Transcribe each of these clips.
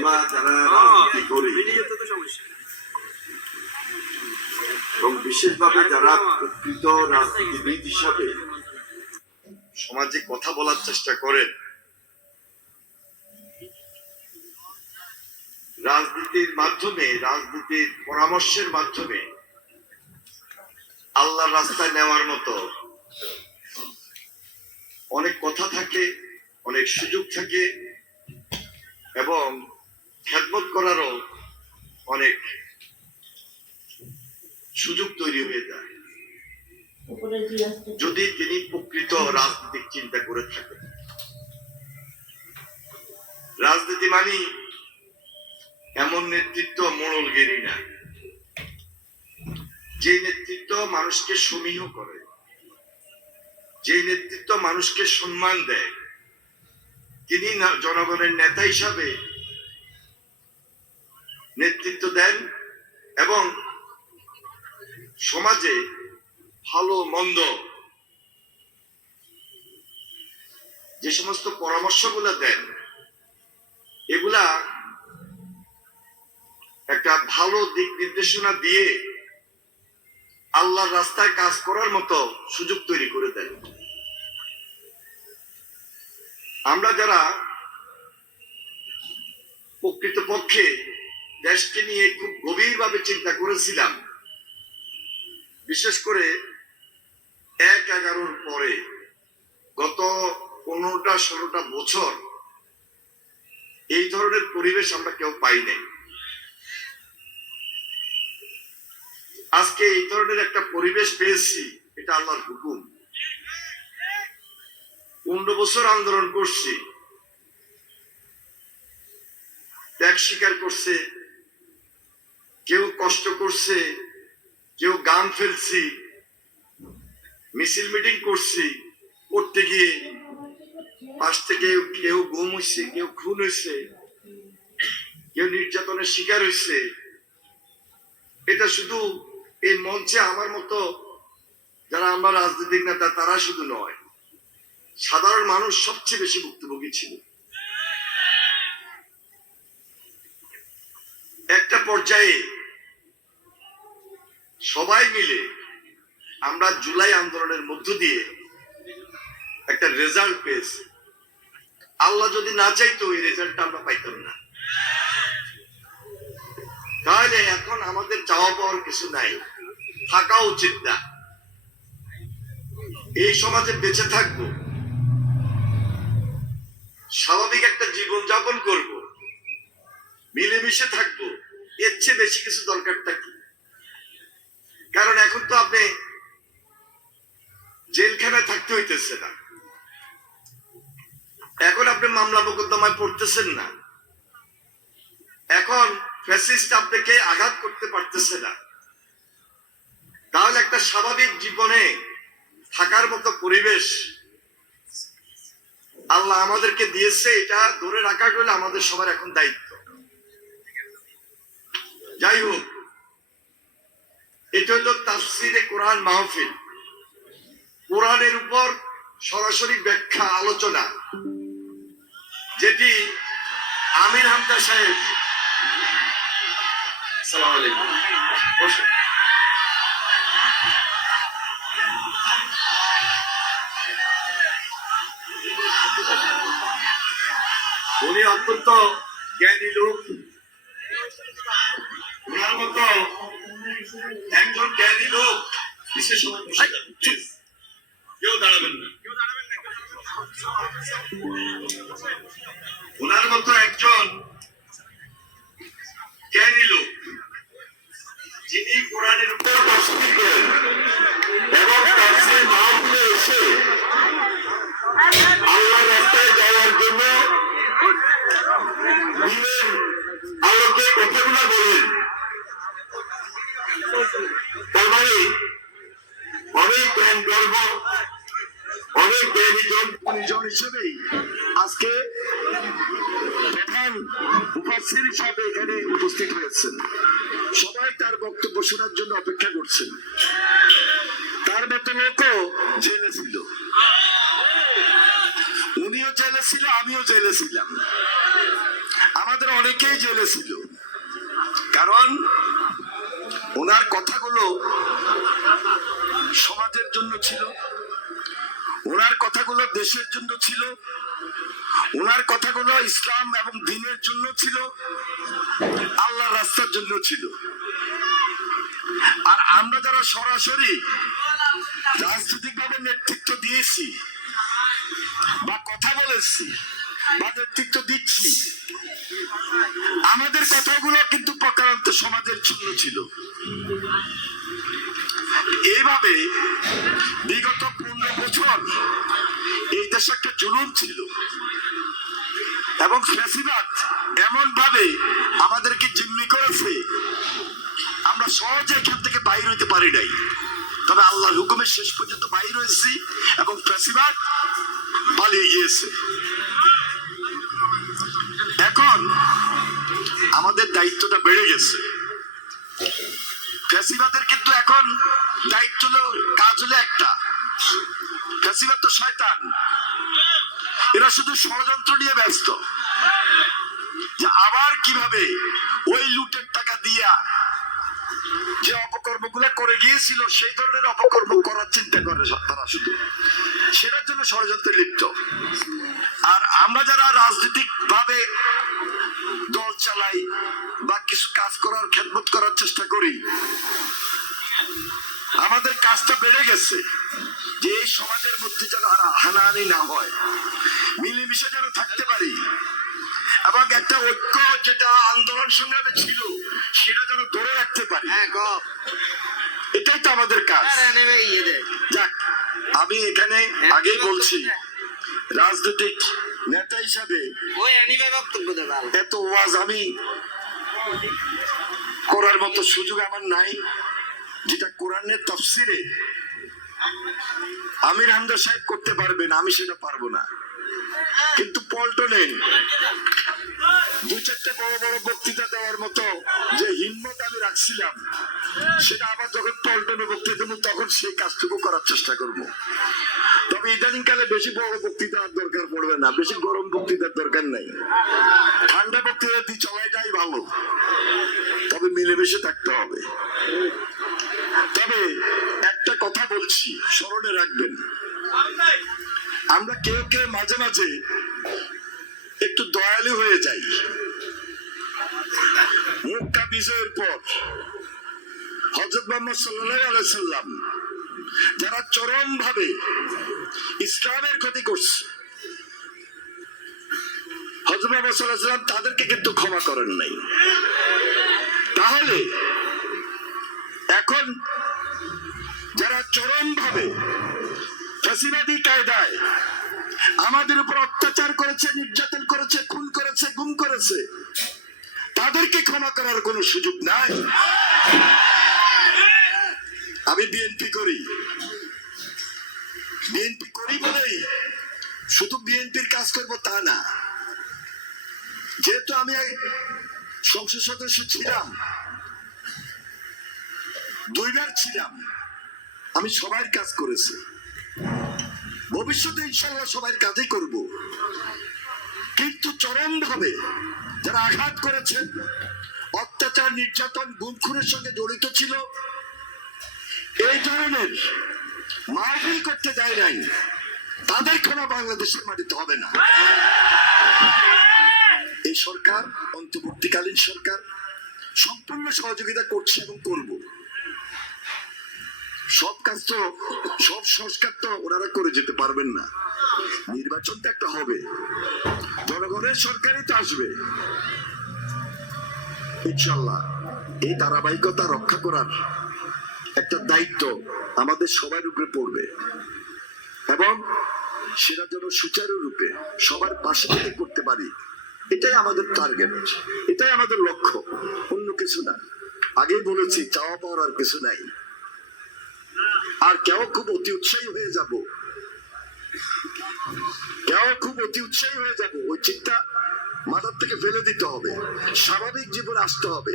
আমরা যারা রাজনীতি করি এবং বিশেষভাবে যারা প্রকৃত রাজনীতিবিদ হিসাবে সমাজে কথা বলার চেষ্টা করেন, রাজনীতির মাধ্যমে, রাজনীতির পরামর্শের মাধ্যমে আল্লাহর রাস্তায় নেওয়ার মতো অনেক কথা থাকে, অনেক সুযোগ থাকে এবং খেদমত করারও অনেক সুযোগ তৈরি হয়ে যায় যদি তিনি প্রকৃত রাজনৈতিক চিন্তা করে থাকেন। রাজনীতি মানে এমন নেতৃত্ব মোড়লগিরি না, যে নেতৃত্ব মানুষকে সমীহ করে, যে নেতৃত্ব মানুষকে সম্মান দেয়, তিনি জনগণের নেতা হিসাবে নেতৃত্ব দেন এবং সমাজে ভালো মন্দ যে সমস্ত পরামর্শগুলো দেন, এগুলা একটা ভালো দিক নির্দেশনা দিয়ে আল্লাহর রাস্তায় কাজ করার মতো সুযোগ তৈরি করে দেন। আমরা যারা প্রকৃতপক্ষে দেশকে নিয়ে খুব গভীরভাবে চিন্তা করেছিলাম, বিশেষ করে ১/১১ পরে গত ১৫-১৬টা বছর এই ধরনের পরিবেশ আমরা কেউ পাই নাই। আজকে এই ধরনের একটা পরিবেশ পেয়েছি, এটা আল্লাহর হুকুম। ১৫ বছর আন্দোলন করছি, ত্যাগ স্বীকার করছে, কেউ কষ্ট করছে, কেউ গান ফেলছি, মিছিল মিটিং করছি, করতে গিয়ে পাশ থেকে কেউ গুম হয়েছে, কেউ খুন হয়েছে, কেউ নির্যাতনের শিকার হয়েছে। এটা শুধু এই মঞ্চে আমার মতো যারা আমরা রাজনৈতিক নেতা তারা শুধু নয়, সাধারণ মানুষ সবচেয়ে বেশি ভুক্তভোগী ছিল। একটা পর্যায়ে সবাই মিলে আমরা জুলাই আন্দোলনের মধ্য দিয়ে একটা রেজাল্ট পেয়েছি। আল্লাহ যদি না চাইতো এই রেজাল্টটা আমরা পাইতাম না। তাহলে এখন আমাদের চাওয়া পাওয়ার কিছু নাই, থাকা উচিত না। এই সমাজে বেঁচে থাকবো, স্বাভাবিক একটা জীবন যাপন করব, মিলেমিশে থাকবো, এর চেয়ে বেশি কিছু দরকারটা কি? কারণ এখন তো আপনি জেলখানায় থাকতে হইতেছে না, এখন আপনি মামলা মোকদ্দমায় পড়তেছেন না, এখন ফ্যাসিস্ট আপনাকে আঘাত করতে পারতেছে না। তাহলে একটা স্বাভাবিক জীবনে থাকার মতো পরিবেশ আল্লাহ আমাদেরকে দিয়েছে, এটা ধরে রাখা হলে আমাদের সবার এখন দায়িত্ব। যাই হোক, এটা হলো তাফসিরে কোরআন মাহফিল, কোরআনের উপর সরাসরি ব্যাখ্যা আলোচনা, যেটি আমির হামজা সাহেব, আসসালামু আলাইকুম, উনি অত্যন্ত জ্ঞানী লোক, ওনার মতো একজন জ্ঞানী লোক বিশেষ সময় বসে যাবেন, কেউ দাঁড়াবেন না। ওনার মতো একজন জ্ঞানী লোক যিনি কোরআনের উপর তফসির করেন এবং তাফসীর মাহফিলে এসে আল্লাহর রাস্তায় যাওয়ার জন্য দিনের আলোকে কথাগুলো বলেন, তার মানে অনেক জ্ঞান গর্ব, অনেক জ্ঞানী জন হিসেবেই আজকে প্রধান মুফাসসির হিসাবে এখানে উপস্থিত হয়েছেন। সবাই তার বক্তব্য শোনার জন্য অপেক্ষা করছেন। তার মতো লোকও জেলে ছিল, উনিও জেলে ছিল, আমিও জেলে ছিলাম। আমাদের অনেকেই জেলে ছিল, কারণ ওনার কথাগুলো সমাজের জন্য ছিল, ওনার কথাগুলো দেশের জন্য ছিল, ওনার কথাগুলো ইসলাম এবং দ্বীনের জন্য ছিল, আল্লাহর রাস্তার জন্য ছিল। আর আমরা যারা সরাসরি রাজনৈতিকভাবে নেতৃত্ব দিয়েছি বা কথা বলেছি বা নেতৃত্ব দিচ্ছি, আমাদের কথাগুলো কিন্তু প্রকারান্ত সমাজের জন্য ছিল। এইভাবে বিগত 15 বছর এই দেশে একটা জুলুম ছিল এবং ফ্যাসিবাদ এমন ভাবে আমাদেরকে জিম্মি করেছে, আমরা সহজে এখান থেকে বাইর হইতে পারি নাই। তবে আল্লাহর হুকুমের শেষ পর্যন্ত বাইর হয়েছি এবং ফ্যাসিবাদ পালিয়ে গিয়েছে। এখন আমাদের দায়িত্বটা বেড়ে গেছে। ফ্যাসিবাদের কিন্তু এখন দায়িত্ব হলো, কাজ হলো একটা, ফ্যাসিবাদ তো শয়তান, এরা শুধু ষড়যন্ত্র নিয়ে ব্যস্ত যে আবার কিভাবে ওই লুটের টাকা দিয়া যে অপকর্মগুলো করে গিয়েছিল সেই ধরনের অপকর্ম করার চিন্তা করে তারা, শুধু সেটার জন্য ষড়যন্ত্রে লিপ্ত। আর আমরা যারা রাজনৈতিক ভাবে দল চালাই বা কিছু কাজ করার খেদমত করার চেষ্টা করি, আমাদের কাজটা বেড়ে গেছে যে এই সমাজের মধ্যে যেন হানাহানি না হয়, মিলেমিশে যেন থাকতে পারি এবং একটা ঐক্য যেটা আন্দোলন সংগ্রামে ছিল সেটা যেন ধরে রাখতে পারি। এটাই তো আমাদের কাজ। যাক, আমি এখানে আগেই বলছি, রাজনৈতিক নেতা হিসাবে এত ওয়াজ আমি করার মতো সুযোগ আমার নাই, যেটা কোরআনের তাফসিরে আমির হামজা সাহেব করতে পারবেন, আমি সেটা পারবো না। কিন্তু পল্টনের 2-4টা বড় বড় বক্তৃতা দেওয়ার মতো যে হিম্মত আমি রাখছিলাম, সেটা আবার যখন পল্টনে বক্তৃতা দেবো তখন সেই কাজটুকু করার চেষ্টা করব। তবে ইদানিং কালে বেশি বড় বক্তৃতার দরকার পড়বে না, বেশি গরম বক্তৃতার দরকার নাই, ঠান্ডা বক্তৃতা দিয়ে চলাইটাই ভালো। তবে মিলেমিশে থাকতে হবে। তবে একটা কথা বলছি, স্মরণে রাখবেন, আমরা কেউ কেউ মাঝে মাঝে একটু দয়ালু হয়ে যাই। মক্কা বিজয়ের পর হযরত মুহাম্মদ সাল্লাল্লাহু আলাইহি সাল্লাম যারা চরম ভাবে ইসলামের ক্ষতি করছে, হযরত মুহাম্মদ সাল্লাল্লাহু আলাইহি সাল্লাম তাদেরকে কিন্তু ক্ষমা করেন নাই। তাহলে এখন যারা চরম ভাবে ফ্যাসিবাদী কায়দায় আমাদের উপর অত্যাচার করেছে, নির্যাতন করেছে, খুন করেছে, গুম করেছে, তাদেরকে ক্ষমা করার কোনো সুযোগ নাই। আমি বিএনপি করি বলেই শুধু বিএনপির কাজ করব তা না। যেহেতু আমি সংসদ সদস্য ছিলাম, 2 বার ছিলাম, আমি সবার কাজ করেছি, ভবিষ্যতে ইনশাআল্লাহ সবার কাজই করব। কিন্তু চরম ভাবে যারা আঘাত করেছে, অত্যাচার, নির্যাতন, গুম খুনের সঙ্গে জড়িত ছিল, এই ধরনের মাহফিল করতে যায় নাই, তাদের ক্ষমা বাংলাদেশের মাটিতে হবে না। এই সরকার, অন্তর্বর্তীকালীন সরকার সম্পূর্ণ সহযোগিতা করছে এবং করব। সব কাজ তো, সব সংস্কার তো ওনারা করে যেতে পারবেন না। নির্বাচন তো একটা হবে, জনগণের সরকারই তো আসবে ইনশাআল্লাহ। এই ধারাবাহিকতা রক্ষা করার একটা দায়িত্ব আমাদের সবার উপরে পড়বে এবং সেটা যেন সুচারুরূপে সবার পাশে থেকে করতে পারি, এটাই আমাদের টার্গেট, এটাই আমাদের লক্ষ্য, অন্য কিছু না। আগেই বলেছি, চাওয়া পাওয়ার আর কিছু নাই। আর কেউ খুব অতি উৎসাহী হয়ে যাব, ওই চিন্তা মাথার থেকে ফেলে দিতে হবে, স্বাভাবিক জীবনে আসতে হবে।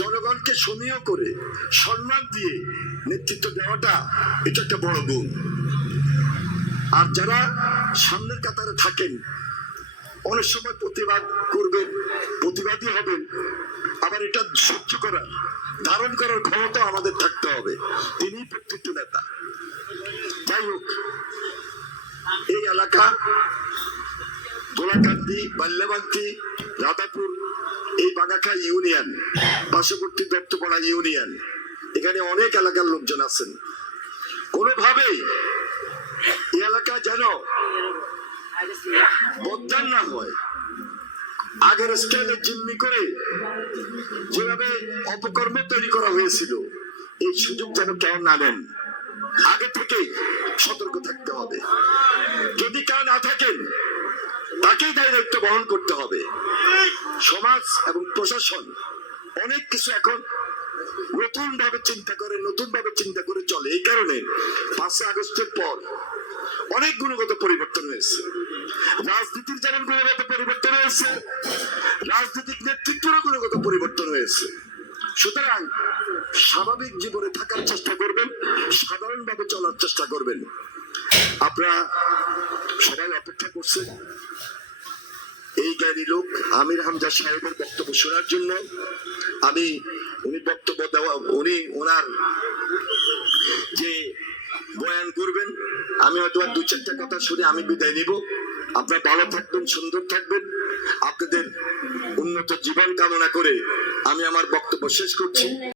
জনগণকে সমীহ করে সম্মান দিয়ে নেতৃত্ব দেওয়াটা এটা একটা বড় গুণ। আর যারা সামনের কাতারে থাকেন অনেক সময় প্রতিবাদ করবেন, প্রতিবাদী হবেন, আবার এটা সহ্য করার, ধারণ করার ক্ষমতা আমাদের থাকতে হবে। তিনি প্রকৃত নেতা। যাই হোক, এই এলাকা গোলাকান্দি, বাল্যাবান্তি, রাধাপুর, এই বাগাখা ইউনিয়ন, পার্শ্ববর্তী দত্তপাড়া ইউনিয়ন, এখানে অনেক এলাকার লোকজন আছেন। কোনোভাবেই এই এলাকা যেন বদনাম না হয়, আগের স্টাইলে জিম্মি করে যেভাবে অপকর্ম তৈরি করা হয়েছিল, এই সুযোগ যেন কেউ না নেন। আগে থেকেই সতর্ক থাকতে হবে। যদি কেউ না থাকেন, তাকেই দায়িত্ব বহন করতে হবে। সমাজ এবং প্রশাসন অনেক কিছু এখন নতুন ভাবে চিন্তা করে চলে। এই কারণে 5 আগস্টের পর অনেক গুণগত পরিবর্তন হয়েছে। রাজনীতির যেমন গুণগত পরিবর্তন হয়েছে, রাজনৈতিক নেতৃত্বেরও গুণগত পরিবর্তন হয়েছে। সুতরাং স্বাভাবিক জীবনে থাকার চেষ্টা করবেন, সাধারণভাবে চলার চেষ্টা করবেন। আপনারা সবাই অপেক্ষা করছেন এই জ্ঞানী লোক আমির হামজা সাহেবের বক্তব্য শোনার জন্য। উনি বক্তব্য দেওয়া, ওনার যে বয়ান করবেন, আমি হয়তো আর 2-4টা কথা শুনে আমি বিদায় নিব। আপনারা ভালো থাকবেন, সুন্দর থাকবেন। আপনাদের উন্নত জীবন কামনা করে আমি আমার বক্তব্য শেষ করছি।